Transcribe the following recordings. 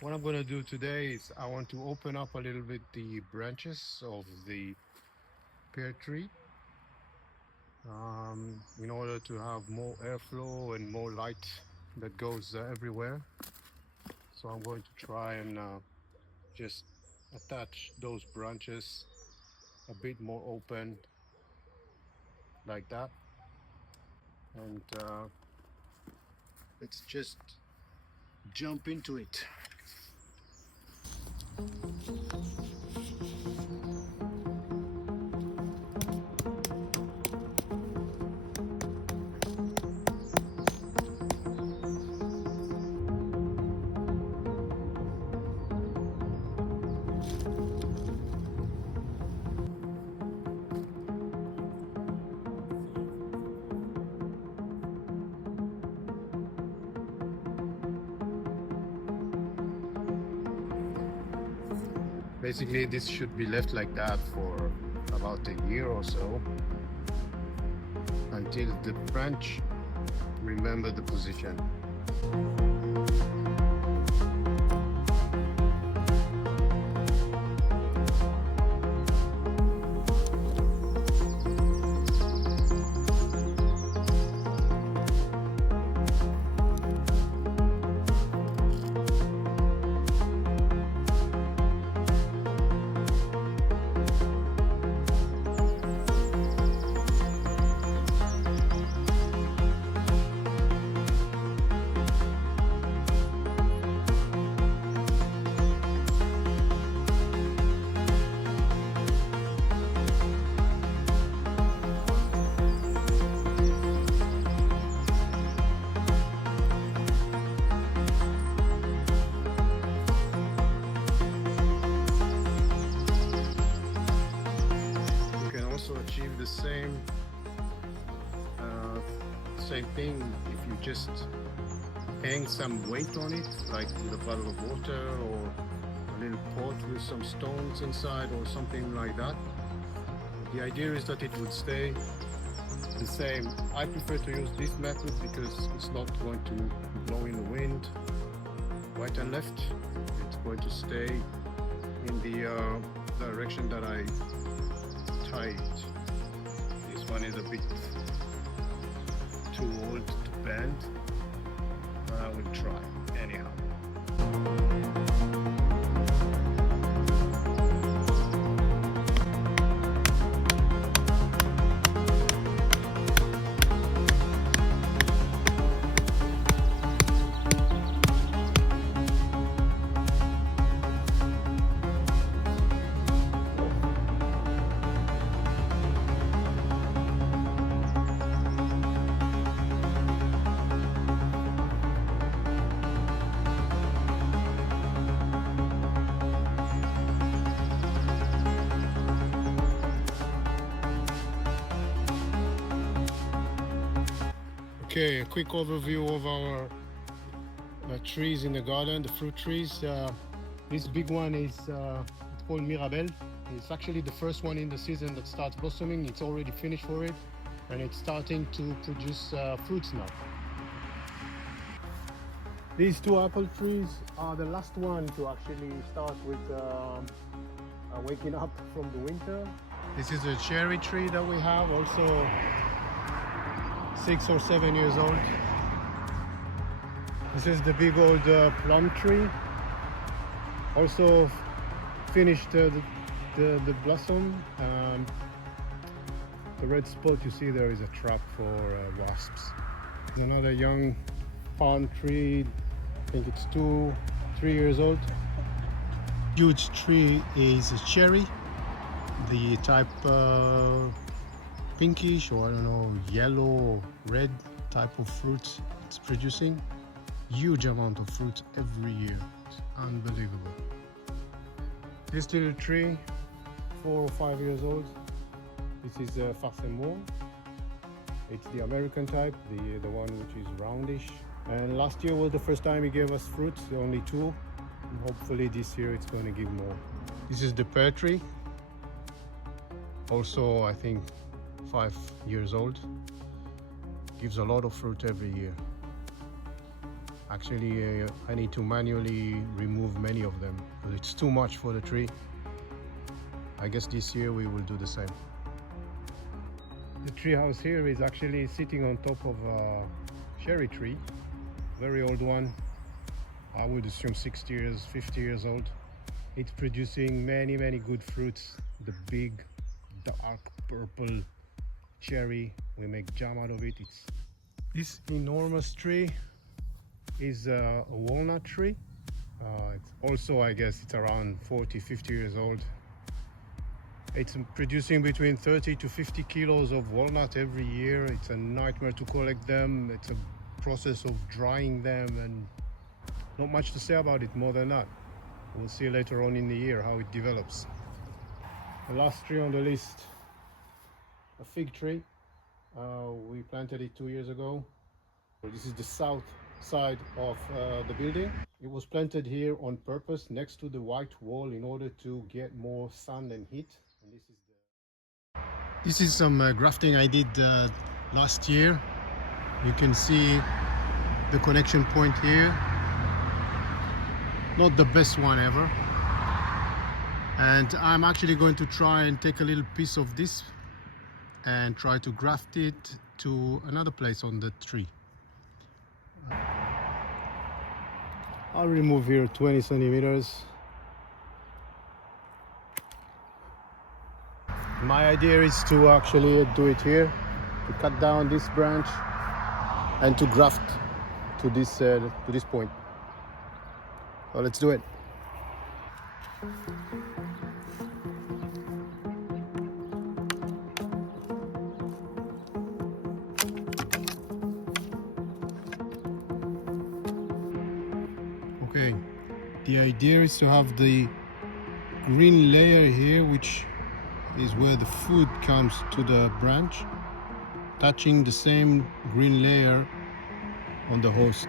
What I'm going to do today is I want to open up a little bit the branches of the pear tree in order to have more airflow and more light that goes everywhere. So I'm going to try and just attach those branches a bit more open like that. And let's just jump into it. Basically, this should be left like that for about a year or so until the branch remember the position. You can also achieve the same thing if you just hang some weight on it, like with a bottle of water or a little pot with some stones inside or something like that. The idea is that it would stay the same. I prefer to use this method because it's not going to blow in the wind right and left. It's going to stay in the direction that I tie it. This one is a bit too old to bend, but I will try anyhow. Okay, a quick overview of our trees in the garden, the fruit trees. This big one is it's called Mirabelle. It's actually the first one in the season that starts blossoming. It's already finished for it, and it's starting to produce fruits now. These two apple trees are the last one to actually start with waking up from the winter. This is a cherry tree that we have, also 6 or 7 years old. This is the big old plum tree. Also finished the blossom. The red spot you see there is a trap for wasps. There's another young palm tree. I think it's 2-3 years old. Huge tree is a cherry, the type pinkish, or I don't know, yellow or red type of fruit it's producing. Huge amount of fruit every year. It's unbelievable. This little tree, 4 or 5 years old. This is Farcemore. It's the American type, the one which is roundish. And last year was the first time he gave us fruits, only 2. And hopefully this year it's going to give more. This is the pear tree. Also, I think 5 years old. Gives a lot of fruit every year. Actually, I need to manually remove many of them because it's too much for the tree. I guess this year we will do the same. The tree house here is actually sitting on top of a cherry tree, very old one. I would assume 60 years, 50 years old. It's producing many good fruits. The big dark purple cherry, we make jam out of it. This enormous tree is a walnut tree. It's also, I guess it's around 40-50 years old. It's producing between 30 to 50 kilos of walnut every year. It's a nightmare to collect them. It's a process of drying them, and not much to say about it more than that. We'll see later on in the year how it develops. The last tree on the list, a fig tree. We planted it 2 years ago. This is the south side of the building. It was planted here on purpose next to the white wall in order to get more sun and heat. And this is some grafting I did last year. You can see the connection point here. Not the best one ever. And I'm actually going to try and take a little piece of this and try to graft it to another place on the tree. I'll remove here 20 centimeters. My idea is to actually do it here, to cut down this branch and to graft to this point. So let's do it. Okay, the idea is to have the green layer here, which is where the food comes to the branch, touching the same green layer on the host.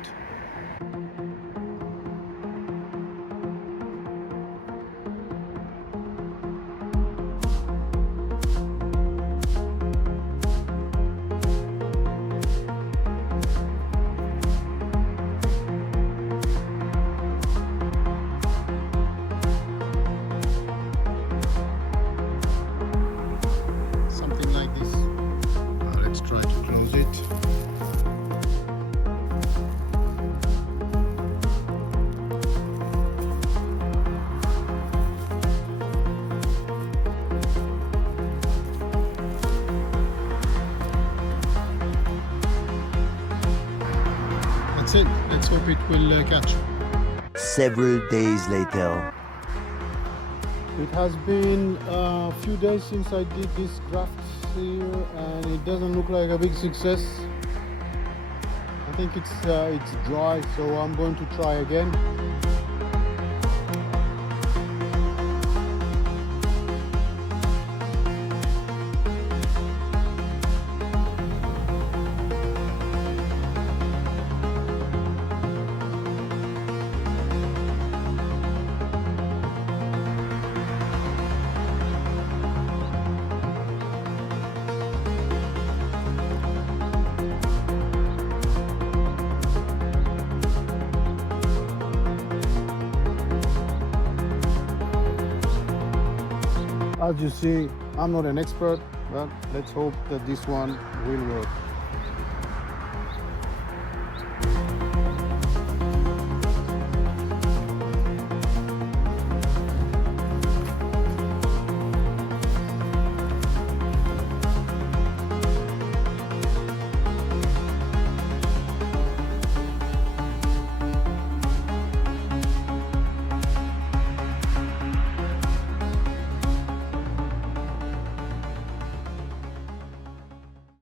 That's it. Let's hope it will catch. Several days later. It has been a few days since I did this graft here, and it doesn't look like a big success. I think it's dry, so I'm going to try again. As you see, I'm not an expert, but let's hope that this one will work.